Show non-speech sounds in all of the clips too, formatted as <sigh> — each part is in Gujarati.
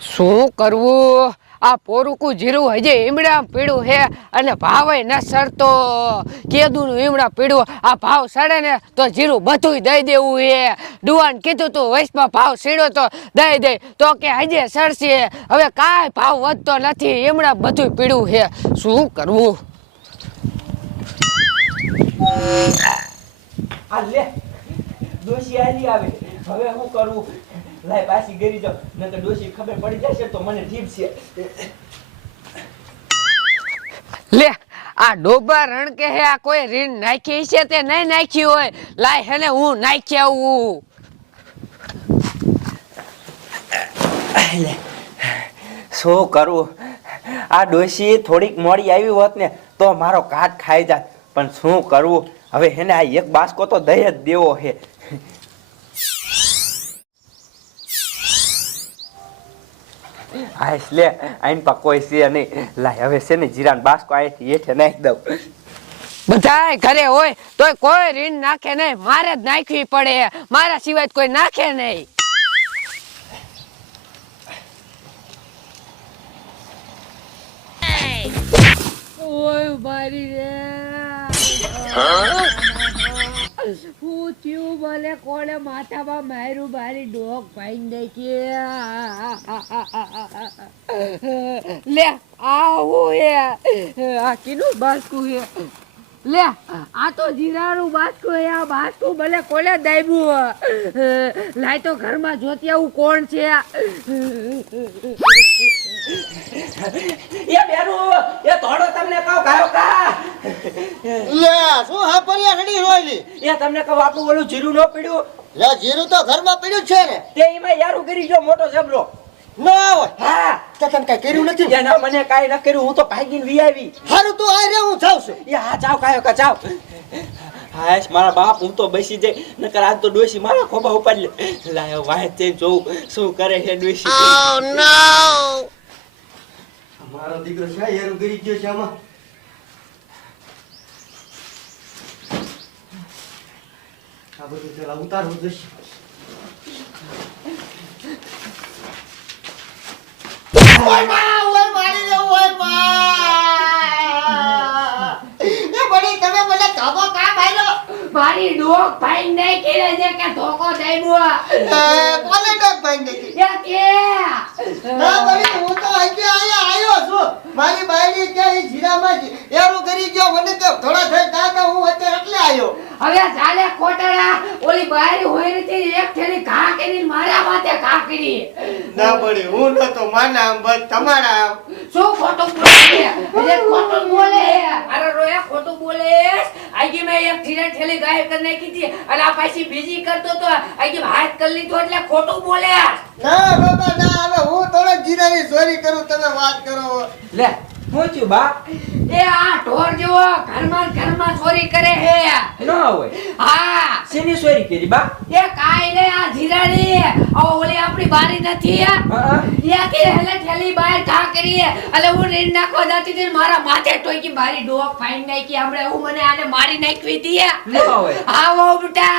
શું કરવું? આ પોરુકું જીરું હજી ઈમડા પીડું હે અને ભાવે ન સરતો. કેદુનું ઈમડા પીડું આ ભાવ સડે ને તો જીરું બધુંય દઈ દેવું હે. ડુવાન કીધું તું, વૈશમાં ભાવ સીડો તો દઈ દે. તો કે, હજે સરસે હવે કાંઈ ભાવ વધતો નથી ઈમડા બધુંય પીડું હે. શું કરવું? આ લે, દોશી આલી આવે. હવે હું કરું? લાય પાછી ગરી જાવ નકર ડોશી ખબર પડી જશે તો મને ઠીક છે. લે આ ડોબા રણ કે હે આ કોઈ રીણ નાખી છે તે નહીં નાખી હોય? લાય હેને હું નાખી આવું. શું કરું? આ ડોશી થોડીક મોડી આવી હોત ને તો મારો કાટ ખાઈ જાત. પણ શું કરવું હવે હેને આ એક બાસ્કો તો દહી જ દેવો હે હાશ લે આઈન પા કોઈ છે નહીં. લાય હવે છે ને જીરાન બાસ્કો આયથી હેઠે નાખી દઉં. બધાય ઘરે હોય તોય કોઈ રીણ નાખે નહીં. મારે જ નાખવી પડે. મારા સિવાય કોઈ નાખે નહીં. ઓય મારી રે. થયું મને કોણે માથામાં માર્યું, મારી ડોક ભાઈ નાખી. લે, આવું હે. આ કીનું બાસકું હે. લે, આ તો જીરાનું બાસકું હે. આ બાસકું ભલે કોને દાબ્યું લાય તો ઘરમાં જોતી આવું કોણ છે? એ બેરું એ તોડો તમને કહો ગાયો કા? લે શું હા પરિયા રડી રોયલી એ તમને કહો આપણું ઓલું જીરું ન પીડ્યું? લે જીરું તો ઘરમાં પડ્યું જ છે ને. તે એમાં યારું કરી ગયો મોટો જબરો ના હોય હા તે તને કઈ કર્યું નથી? એ ના મને કાઈ ન કર્યું હું તો ભાગીને વી આવી. હારું તું આ રે હું જાઉં છું. એ હા જાવ કાયો કા જાવ હાશ મારા બાપ હું તો બેસી જાય નકર આજ તો મારા ખોબા ઉપાડી લે. લાયો વાહ તે જોઉં શું કરે છે ડોશી? મારો દીકરો છે યારું ગરી ગયો છે આમાં. આ બધું પેલા ઉતારવું જોઈશે ઓયમાં, ઓય મારી રે, ઓયમાં. એ બડી ધાબો કા ભાઈલો? મારી ડોક ભાઈ ને રે છે કે ધોકો એ, કોને ડોક ભાઈ ને કે કે? ના ભાઈ હું તો આજે આયા આયો છું. મારી બાયડી કે જીરામાં એરું કરી ગયો મને તો થોડા થઈ દાદા હું અત્યારે એટલે આયો હવે ચાલે કોટડા ઓલી બારી હોય નથી એક થેલી ઘા કરી મારા માથે ઘા કરી ના બડી હું તો માના આમ બસ તમારા આમ. શું ખોટું બોલે છે? એટલે ખોટું બોલે અરે રોયા ખોટું બોલે આજી મેં એક થેલી થેલી ગાય કરી નાખી હતી. અને આ પાછી બીજી કરતો તો આજી હાથ કરી લીધો એટલે ખોટું બોલે ના બાબા ના હવે હું થોડો જીરાની ચોરી કરું તમે વાત કરો. લે હું થયું બા? એ આ ઢોર જેવો ઘરમાં ઘરમાં ચોરી કરે હે ન હોય. હા. શેની ચોરી કરી બા? એ કાઈ ને આ જીરાની. ઓ ઓલી આપણી બારી નથી હા, હા. યાથી હેલે ઠેલી બહાર ઠા કરી એટલે હું રીણ નાખવા જાતી હતી મારા માથે ટોકી મારી ડોક ફાઈન નાખી. હમણે હું મને આને મારી નાખવી હતી ન હોય. હા વો બેટા.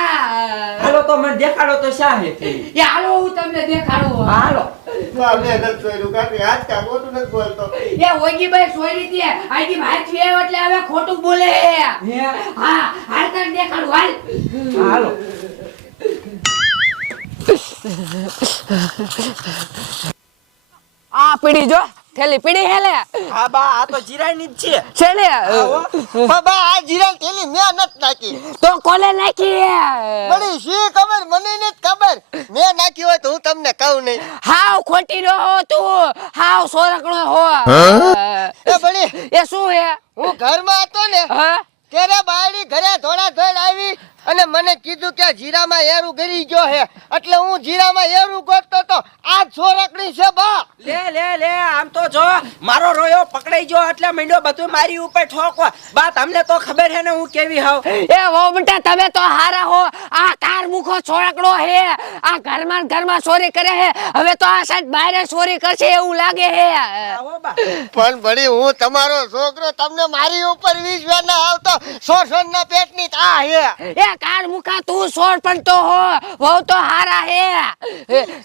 હાલો તો મને દેખાડો તો શા હે એ હાલો હું તમને દેખાડું હાલો. ના નથી ચોર્યું કાકી આજ કા ખોટું નથી બોલતો. એ ઓગીભાઈ ચોરી હતી આજી ભાઈ છે એટલે હવે ખોટું બોલે હા. હાલ તને દેખાડું હાલ. હાલો. આ પીડી જો થેલી પીડી હેલે હા બા આ તો જીરાની જ છે. છે ને બાબા આ જીરા થેલી મે નત નાખી. તો કોલે નાખી બડી શી ખબર? મને ને ખબર. મેં નાખી હોય તો હું તમને કહું નહીં. હાવ ખોટી નો હો તું. હાવ સોરકણો હો? એ એ શું હે? હું ઘરમાં હતો ને હા? ત્યારે બાયડી ઘરે ધોળા ધોળ આવી અને મને કીધું કે જીરામાં એરું ગરી ગયો હે એટલે હું જીરામાં એરું ગોતતો તો આ છોરકણી છે બા. લે લે લે આમ તો જો મારો રોયો પકડાઈ ગયો એટલે મંડ્યો બધું મારી ઉપર ઠોકવા બા તમને તો ખબર છે ને હું કેવી હોઉં. એ હો બેટા તમે તો હારા હો. આ કાર મુખો છોરકડો હે આ ઘરમાં ઘરમાં ચોરી કરે હે હવે તો આ સાઈડ બહાર ચોરી કરશે એવું લાગે હે પણ ભણી હું તમારો છોકરો તમને મારી ઉપર વિશ્વાસ ના આવતો શોષણ ના પેટની તા હે એ કાર મુખા તું સોર પણ તો હો વહુ તો હારા હે.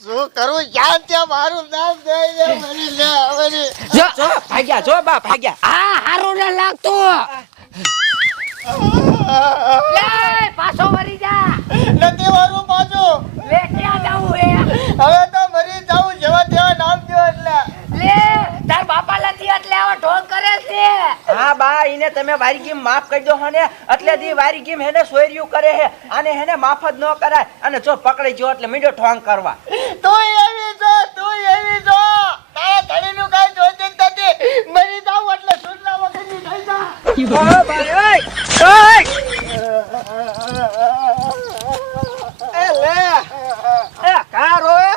શું કરું? જ્યાં ત્યાં મારું નામ દઈ દે મને લે હવે જો ભાગ્યા જો બા ભાગ્યા. આ હારું ન લાગતું લે પાછો વરી જા. નથી મારું પાછો. લે ક્યાં જાવું હે હવે તો મરી જાઉં જેવા તેવા નામ દો એટલે લે તાર બાપા નથી એટલે આવા ઢોંગ કરે છે હા બા એને તમે વારીગીમ માફ કરી દો હો ને એટલે દી વારીગીમ હેને સોયર્યું કરે હે. અને હેને માફ જ ન કરાય. અને જો પકડી જો એટલે મીંડો ઠોંગ કરવા. તું એવી જો તું એવી જો. તારા ધણીનું કાઈ જોઈતું જ નથી. મરી જાવ એટલે સુરલા વગરની થઈ જા <laughs> ઓય ભાઈ ઓય ઓય એ લે એ કા રોય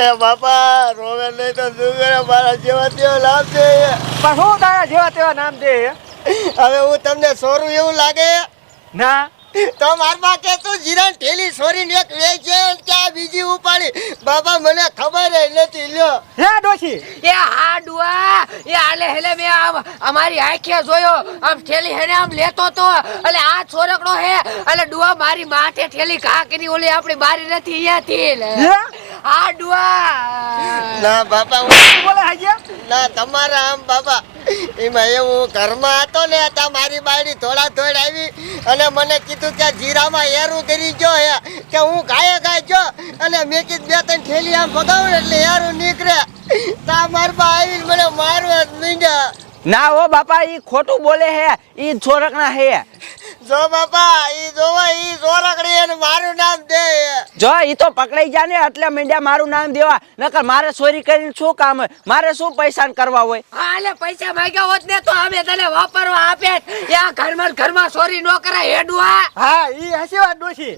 એ બાપા રોવે નહીં તો શું મારા જેવા તેવા લાભ છે પણ હું તારા જેવા તેવા નામ દે હવે હું તમને સોરું એવું લાગે? ના. તો મારમાં કે તું જીરાન ઠેલી સોરીને એક છે કે આ બીજી ઉપાડી. બાપા મને ખબર જ નથી લ્યો. હે ડોશી? એ હા ડુઆ. એ આલે હેલે મે આમ અમારી આંખે જોયો. આમ ઠેલી હેને આમ લેતો તો. એટલે આ છોરકડો હે. એટલે ડુઆ મારી માથે ઠેલી ઘા ઓલી આપણી બારી નથી અહીંયાથી લે. ડુઆ ના બાપા હું બોલે હાજે ના તમારા આમ બાપા. એમાં એવું ઘરમાં હતો ને ત્યાં મારી બાયડી થોડા થોડ આવી અને મને કીધું કે જીરામાં એરું કરી ગયો હે કે હું ગાય ગાય જો અને મેં કીધું બે ત્રણ ઠેલી આમ ભગાવું એટલે હેરું નીકળે. તા મારી બા આવીને મને મારવા જ મીંડ્યા. ના હો બાપા એ ખોટું બોલે હે એ છોરકના હે. જો બાપા ઈ જોવા ઈ જોરકડી અને મારું નામ દે. જો ઈ તો પકડાઈ જા ને એટલે મીંડ્યા મારું નામ દેવા. નકર મારે ચોરી કરીને શું કામ હોય? મારે શું પૈસા કરવા હોય? હા એટલે પૈસા માંગ્યા હોત ને તો અમે તને વાપરવા આપે. યા આ ઘરમાં ઘરમાં ચોરી ન કરાય હેડવા હા? ઈ હસી વાત ડોશી.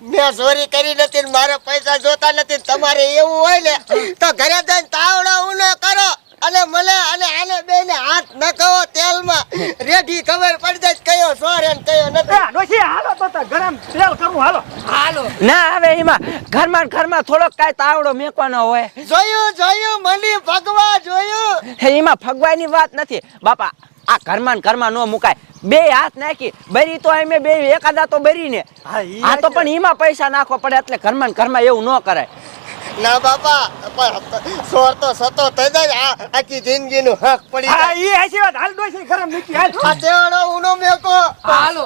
મેં ચોરી કરી નથી ને મારે પૈસા જોતા નથી તમારે એવું હોય ને તો ઘરે જઈને તાવડો ઉનો કરો. અને મને અને આને બેને હાથ નખાવો તેલમાં રેડી ખબર પડી જાય કયો સોર અને કયો નથી. ડોશી હાલો તો તો ગરમ તેલ કરું હાલો. હાલો. ના હવે એમાં. ઘરમાં ઘરમાં થોડોક કાંઈ તાવડો મેકવાનો હોય. જોયું જોયું મંડી ભગવા જોયું. હે એમાં ફગવાની વાત નથી. બાપા આ ઘરમાં ઘરમાં નો મુકાય. બે હાથ નાખી બરી તો અમે બે એકાદા તો બરી ને આ તો પણ એમાં પૈસા નાખવા પડે એટલે ઘરમાં ને ઘરમાં એવું ન કરાય. ના બાપા પણ સોર તો સતો થઈ જાય આ આખી જિંદગીનું હક પડી હા હસી વાત. હાલ ડોશી ગરમ મૂકી હાલ. આ તેવડો ઉનો મેકો. હાલો.